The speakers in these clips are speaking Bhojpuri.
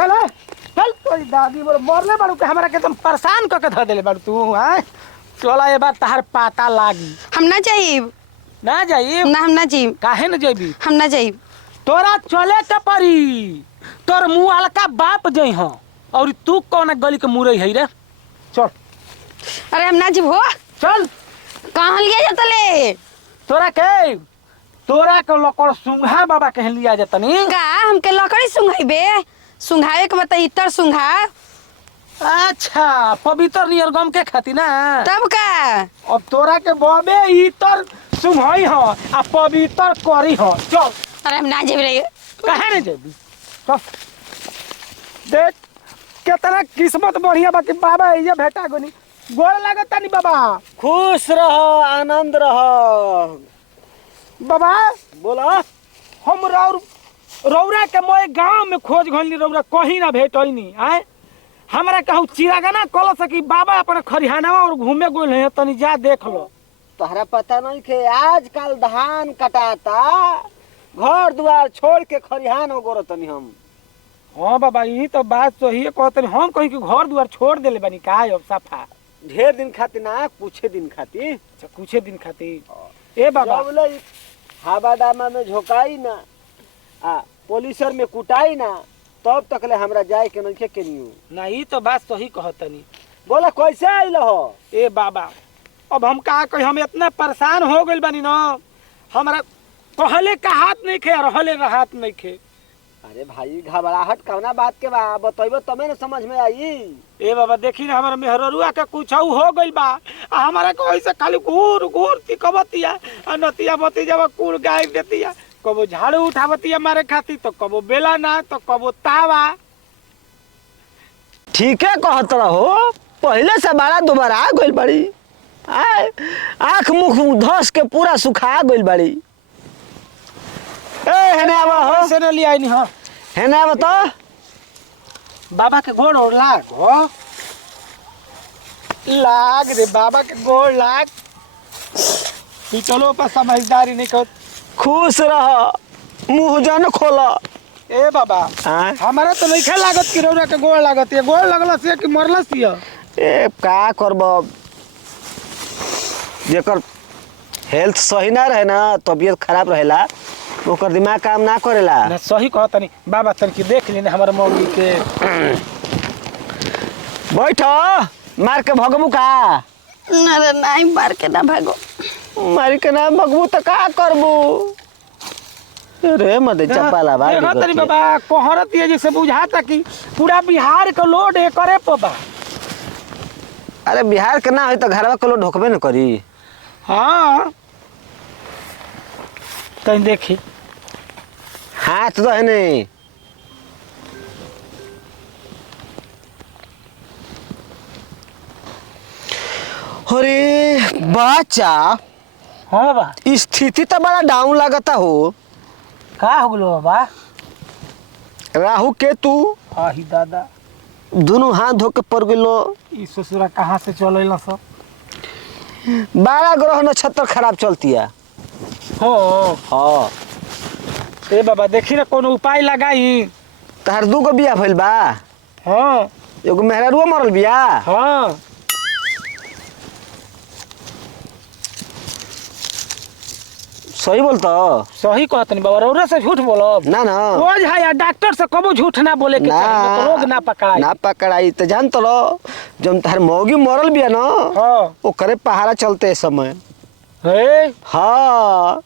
चल चल तोरी दादी बोल मरले बाड़ू के हमरा के एकदम परेशान क के ध देले बाड़ू तू हैं। चला ए बार तहार पता लागी। हम ना जाइब। ना जाइब ना हम ना जाइब। काहे न जाइबी? हम ना जाइब। तोरा चले के पड़ी। तोर मुंह हल्का बाप जई ह और तू कौन गली के मुरई है रे? चल। अरे हम ना जाइब हो। चल। कहां लिया जाता ले? तोरा के लकड़ सुंघा बाबा कह लिया जतनी का हमके लकड़ी सुंघाइबे? सुंघावे के बता इतर सुंघा। अच्छा पवित्र नियर गम के खाती ना तब का अब तोरा के बबे इतर सुंघई ह आ पवित्र करी ह। चल। अरे हम ना जाइब रे। काहे न जेबी? चल। देख कितना किस्मत बढ़िया बाकी बाबा ये भेटा गोनी गोड़ लागत नहीं बाबा। खुश रहो आनंद रहो। बाबा बोला हम रौरा के मोए गांव में खोज घोलनी रौरा कहीं ना भेटनी आए हमरा कहू चिरागाना कल सकी बाबा अपन खरिहानावा और घूमे गोल है तनी जा देख लो। तोहरा पता नहीं के आजकल धान कटाता घर द्वार छोड़ के खरिहान गोरो तनी हम। हाँ बाबा यही तो बात सही है कहतनी हम कहीं के घर द्वार छोड़ देले बनी का अब सफा ढेर दिन खातिर ना कुछ दिन खातिर। अच्छा कुछ दिन खातिर ए बाबा हवा डामा में झोंकाई ना आ पोलिसर में कुटाई ना तब तकले हमरा जाए के नहीं केनियो ना ई तो बात सही कहतनी। बोला कैसे आइल हो? ए बाबा अब हम का कही हम इतना परेशान हो गइल बानी ना हमरा कहले का हाथ नहीं खे रहले राहत नहीं खे। अरे भाई घबराहट कवना बात के बा बतइबो तबे न समझ में आई। ए बाबा देखी ना हमारा मेहरुआ के कुछ हो गइल बा आ हमारा को ऐसे खाली घूर घूर तिकबतिया आ नतिया बतिया कुल गाय देतिया कबो झाड़ू उठावतिया मारे खाती तो कबो बेला ना तो कबो तावा। ठीक है कहत रहो पहले से बड़ा दोबारा गइल बड़ी आँख मुख धस के पूरा सुखा गइल बड़ी। ए हेने आवा हो से न लिया नहीं। हां हेने आवा तो बाबा के गोड़ और लाग हो लाग रे बाबा के गोड़ लाग। तू चलो पर समझदारी नहीं कर। खुश रह मुंह जन खोला। ए बाबा हमारा तो नहीं लागत कि रौरा के गोड़ लागत है गोड़ लगला से कि मरला से ए का करब जेकर हेल्थ सही ना रहे ना तबीयत खराब रहेला ओकर दिमाग काम ना करेला ना सही कहतनी बाबा तन की देख ली हमारे मौगी के। बैठ मार के भगबू का? अरे नहीं मार के ना भागो। मार के ना भगबू तो का करबू? रे मत चप्पला बा देखो तनी बाबा कोहरत ये जैसे बुझाता कि पूरा बिहार का लोड है करे पबा। अरे बिहार के ना हो तो घरवा के लोड ढोकबे न करी। हाँ तनी देखी हाथ तो है नहीं। अरे बच्चा हाँ बाबा स्थिति तो बड़ा डाउन लगता हो। का हो गलो बाबा? राहु केतु आही दादा दोनों हाथ धो के पड़ गलो। ई ससुरा कहाँ से चलेला सब? 12 ग्रह नक्षत्र खराब चलती है। हो हाँ ए बाबा देखी ना कोनो उपाय लगाई। तहर 2 गो बिया भइल बा। हाँ एगो मेहरारुआ मरल बिया। हाँ सही बोलता सही कहतनी बाबा रौरा से झूठ बोलब ना ना रोज है यार डॉक्टर से कबो झूठ ना बोले के चाहिए तो रोग ना पकड़ाई। ना पकड़ाई तो जान तो जब तार मौगी मरल बिया ना हाँ ओकरे पहाड़ा चलते समय। हे हाँ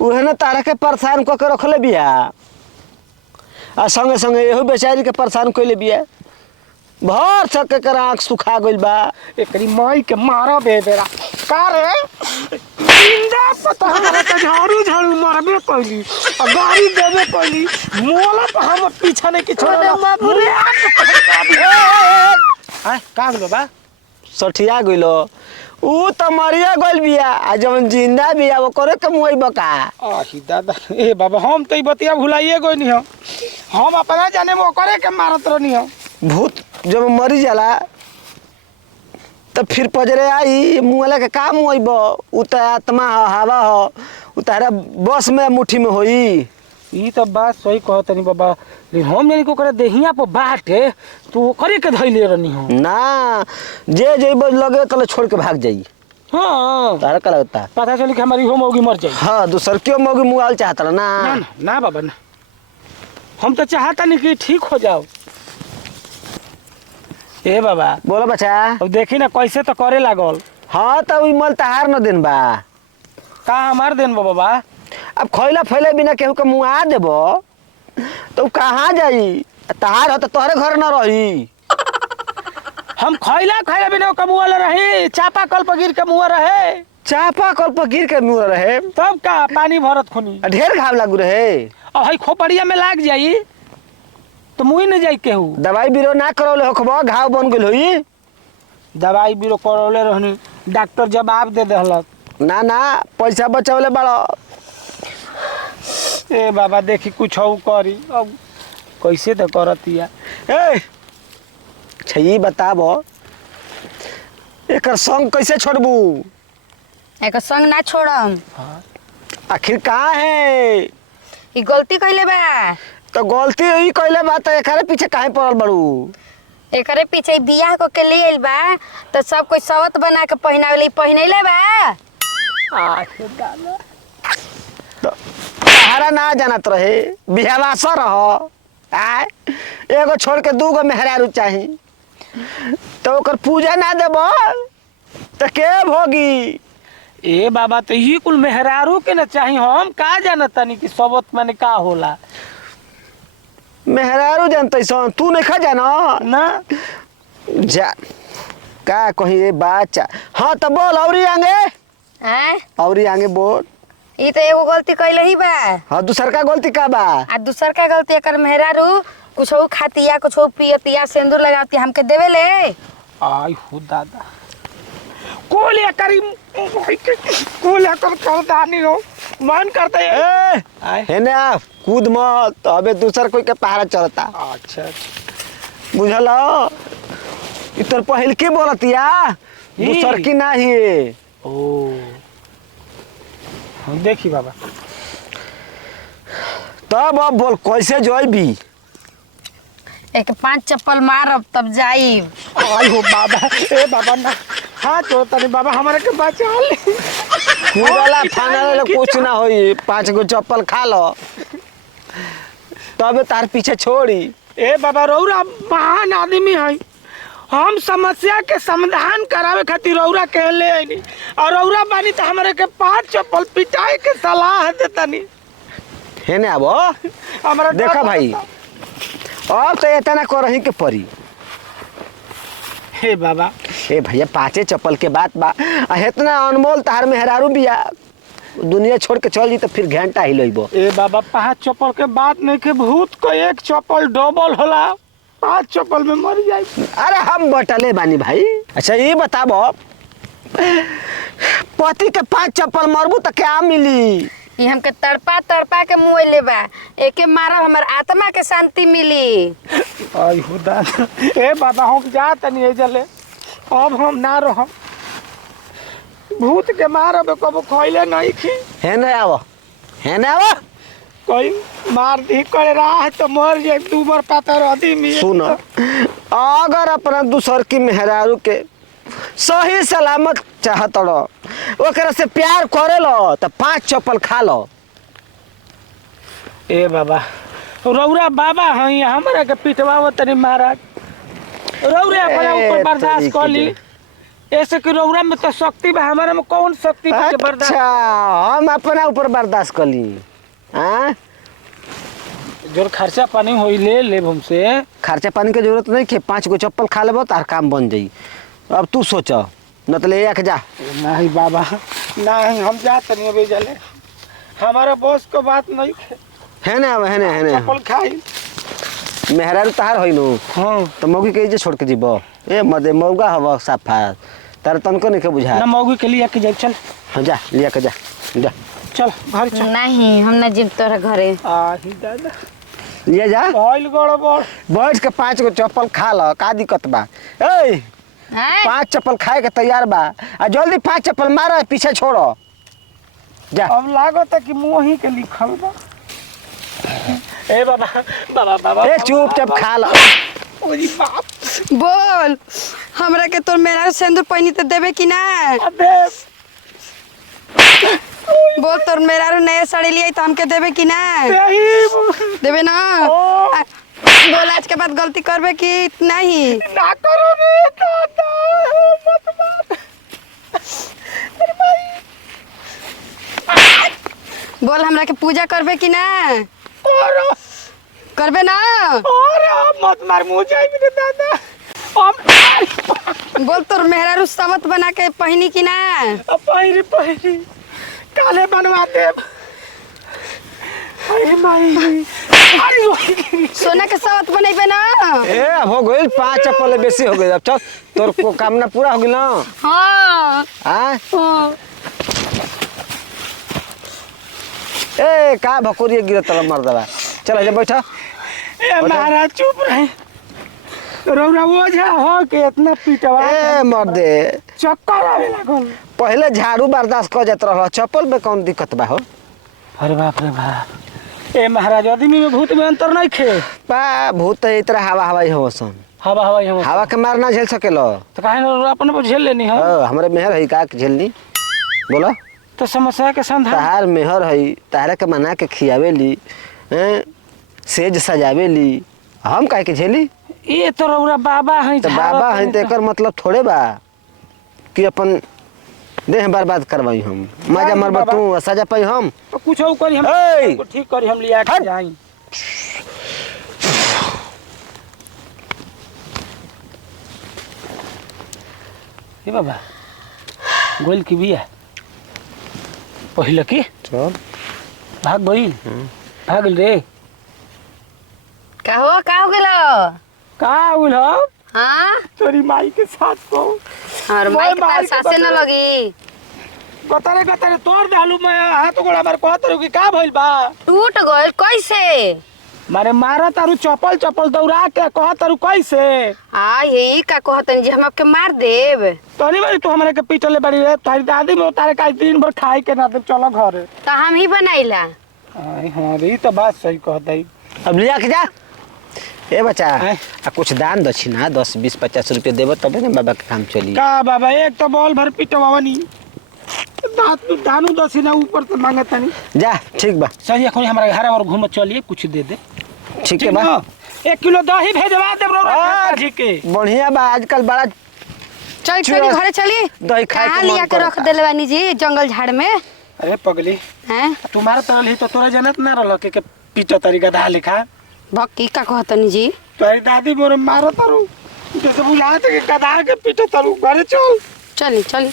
उहे ना तारा के परेशान क के रखले बिया आ संगे संगे एहो बेचारी के परेशान कइले बिया। भर सके कर आँख सुखा गइल बा। एकरी माई के मारा बे बेरा का रे जिंदा पता हमारा तो झाड़ू झाड़ू मारबे पहली और गाड़ी देबे पहली मोला पर हम पीछा नहीं के छोड़े बाबू रे। हां का बोलो बा? सठिया गइलो ऊ त मरिया गइल बिया आ जवन जिंदा बिया वो करे के मुई बका। आही दादा ए बाबा हम तो बतिया भुलाइए गई नहीं हम अपना जाने वो करे के मारत रहनी हम। भूत जब मरी जाला तो फिर पजरे आई मुँहला के काम होइब उ त आत्मा ह हवा ह उ तारा बस में मुट्ठी में होई ई तो बात सही कहत नहीं बाबा, लेकिन हम जानी को करे देहिया पर बाटे तू करे के धइले रहनी हो ना जे जे लगे तले छोड़ के भाग जाई। हाँ तारा का लगता पता चली कि हमारी हो मौगी मर जाई। हाँ दूसर क्यों मौगी मुआल चाहता ना ना ना ना बाबा ना, हम तो चाहता नहीं कि ठीक हो जाओ। ए बाबा बोलो बच्चा। अब देखी ना कैसे तो करे लागल। हाँ तब मल तहार न दिन बा का हमार देन बा बाबा। अब खैला फैले बिना केहू के मुआ देबो तो कहाँ जाई, तहार हो तो तोहरे घर न रही। हम खैला खैला बिना कमुआ रहे, चापा कल पर गिर के मुआ रहे। चापा कल पर गिर के मुआ रहे तब का पानी भरत खुनी ढेर घाव लागू रहे। और हई खोपड़िया में लाग जाई तो मुई न जाई केहू। दवाई बीरो ना करौले होखबो घाव बन गेल होई। दवाई बीरो करौले रहनी, डॉक्टर जवाब दे दहलक। ना ना पैसा बचावले बड़ो। ए बाबा देखी कुछ हो करी, अब कैसे तो करतिया। ए छई बताबो एकर संग कैसे छोड़बू। एक संग ना छोड़म, आखिर कहाँ है ई गलती कइले बा तो गलती ही कइले बा तो एकरे पीछे काहे पड़ल बड़ू। एकरे पीछे बियाह को के ले आइल बा तो सब कोई सवत बना के पहिनावेले पहिनैले बा। तो सहारा ना जानत रहे बिहावासा रह आय एगो छोड़ के दूगो मेहरारू चाही तो ओकर पूजा ना देबो तो के भोगी। ए बाबा तो ही कुल मेहरारू के न चाही, हम का जानता नहीं कि सबत माने का होला। मेहरारू जानते सन तू नहीं खा जाना ना जा का कही ए बाचा। हाँ तो बोल औरी आगे हैं औरी आगे बोल। ई तो एगो गलती कइले ही बा। हाँ दूसर का गलती का बा। आ दूसर का गलती एकर मेहरारू कुछो खातिया कुछो पियतिया सिंदूर लगावती हमके देवेले। आई हो दादा कोले करी कोले कर दानी हो मन करता है। आय हेने आ कूद मत तो अबे दूसर कोई के पहाड़ा चलता। अच्छा अच्छा बुझल इतर पहल की बोलतिया ई। दूसर की नाही। ओ हम देखी बाबा तब अब बोल कैसे जोइबी। एक 5 चप्पल मारब तब जाई। आई हो बाबा ए बाबा ना हाँ तो तनी बाबा हमारे के बचा ले। कूदला फानला कुछ ना होई 5 गो चप्पल खा लो तब तार पीछे छोड़ी। ए बाबा रौरा महान आदमी है, हम समस्या के समाधान करावे खातिर रौरा के ले आईनी और रौरा बानी तो हमारे के 5 चप्पल पिटाई के सलाह देतानी। हेने आबो हमारा देखा भाई अब तो इतना करही के परी। हे बाबा ए भैया 5 चप्पल के बात बा आ इतना अनमोल तार मेहरारू बिया दुनिया छोड़ के चल जी तो फिर घंटा ही लइबो। ए बाबा 5 चप्पल के बात नहीं के भूत को 1 चप्पल डबल होला, 5 चप्पल में मर जाए। अरे हम बटले बानी भाई। अच्छा ये बताबो पति के 5 चप्पल मरबू तो क्या मिली। ई हमके तड़पा तड़पा के मुँह बा, एके मारब हमर आत्मा के शांति मिली। आई हो दादा ए बाबा हम जात नहीं जले, अब हम ना रह भूत के मारब कबो खइले नहीं खी। हेने आवो हेने आवो कोई मार दी करे रहा तो मर जाए दूबर पातर आदमी। सुनो अगर अपना दूसर की मेहरारू के सही सलामत चाहत ओकरा से प्यार करे लो तो 5 चप्पल खा लो। ए बाबा रौरा बाबा हैं हमारा के पिटवाव तनी महाराज, रौरे अपना ऊपर बर्दाश्त कर ली। ऐसे कि रौरा में तो शक्ति बा, हमारा में कौन शक्ति बा के बर्दाश्त। अच्छा हम अपना ऊपर बर्दाश्त कर ली। हाँ जो खर्चा पानी होई ले ले हमसे। खर्चा पानी की जरूरत नहीं कि 5 गो चप्पल खा लेबो तार काम बन जाई। अब तू सोच न तो ले आके जा। नहीं बाबा नहीं हम जाते नहीं अभी जले, हमारा बॉस को बात नहीं है ना है ना चप्पल खाई मेहरारू तार होई नु। हाँ तो मौगी के जे छोड़ के जीबो ए मदे मौगा हवा साफा तार तनको नहीं के बुझा ना मौगी के लिए के जाए। चल हाँ जा लिया के जा जा चल घर चल। नहीं हम ना जिम तोरा घरे। आही दादा लिया जा ऑयल गड़बड़। बैठ के 5 गो चप्पल खा लो का दिक्कत बा। ए हैं 5 चप्पल खाए के तैयार बा आ जल्दी 5 चप्पल मारो पीछे छोड़ो जा। अब लागत है कि मुँह ही के लिखल बा। ए बाबा बाबा बाबा ए चुपचाप खा लो। ओजी बाप बोल हमरा के तोर मेरा सिंदूर पहिनी त देबे कि ना? अबे बोल तोर मेरा नया साड़ी लिया त हमके देबे कि ना? नहीं देबे ना? ओ। बोल आज के बाद गलती करबे कि नहीं? ना करो रे दादा मत मार। अरे भाई बोल हमरा के पूजा करबे कि ना? करो करबे ना? अरे मत मार मुझे मेरे दादा हम बोल तोर मेहरारू सवत बना के पहिनी कि ना? पहिरी पहिरी काले बनवा देब। अरे माई अरे सोना के सवत बनेबे ना? ए अब हो गइल 5 चप्पल बेसी हो गइल। अब चल तोर को कामना पूरा हो गेल ना। हां हां हां ए का भकुरिया गिरत ल मर दवा। चल जा बैठ। ए महाराज चुप रहे रौरा ओझा हो के इतना पिटवा ए मर्दे चक्कर आवे लागल। पहले झाड़ू बर्दाश्त कर जात रह, चप्पल में कौन दिक्कत बा हो? अरे बाप रे बाप ए महाराज आदमी में भूत में अंतर नहीं खे। बा भूत तो इतरा हवा हवाई हो सन। हवा हवा हम हवा के मार ना झेल सकेलो। तो काहे न अपन पर झेल लेनी है। हमरे मेहर है का के झेलनी? बोलो तो समस्या के समाधान तहार मेहर है, तहारा के मना के खियावेली, हैं सेज सजावेली, हम काहे के झेली? ये तो रौरा बाबा है। तो बाबा है तो एकर मतलब थोड़े बा कि अपन देह बर्बाद करवाई हम। मजा मरबा तू सजा पाई हम। तो कुछ और करी हम ए! को ठीक करी हम लिया के हट! जाई। ए बाबा गोल की बिया पहले की चल भाग गई भाग रे का हो गेलो? का हुल हो हां तोरी माई के साथ को और मोर माई के माई पास के सासे न बता- लगी। गतरे तोड़ डालू मैं हाथ गोड़ हमारे कहत रहू कि का भइल बा। टूट गइल कैसे? मारे मारा तारू चप्पल चप्पल दौड़ा के कहत रहू कैसे। आ यही का कहतनी जे हम आपके मार देब? तोरी बारी तू हमरे के पीटले बड़ी रे तारी दादी में तारे का दिन भर खाए के ना दे चलो घरे। तो हम ही बनाइला। आई हां रे ई तो बात सही कहत है। अब लिया के जा। ए बच्चा हैं? आ कुछ दान दक्षिणा 10 20 50 रुपया देबो तबे ना बाबा के काम चली। का बाबा एक तो बॉल भर पीटवावनी दानू दसी ना ऊपर से मांगता नहीं। जा ठीक बा सही এখন हमारे घर और घूम चलिए कुछ दे दे। ठीक है बा। 1 किलो दही भेजवा दे रौरा जी के। बढ़िया बा आजकल बड़ा चल चली घरे चली। दही खाए कहाँ के मन लिया के रख करता। देले बानी जी जंगल झाड़ में? अरे पगली हैं तुम्हारा तरल ही तो तोरा जनत ना रहल के पीटो तारी गधा लिखा। भक्की का कहतनी जी? तोरी दादी मोरे मारो तारू जैसे बुझात के गधा के पीटो तारू घरे चल। चली चली।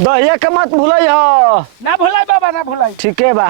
दहिया के मत भूलई हो। ना भुलाई बाबा ना भुलाई। ठीक है बा।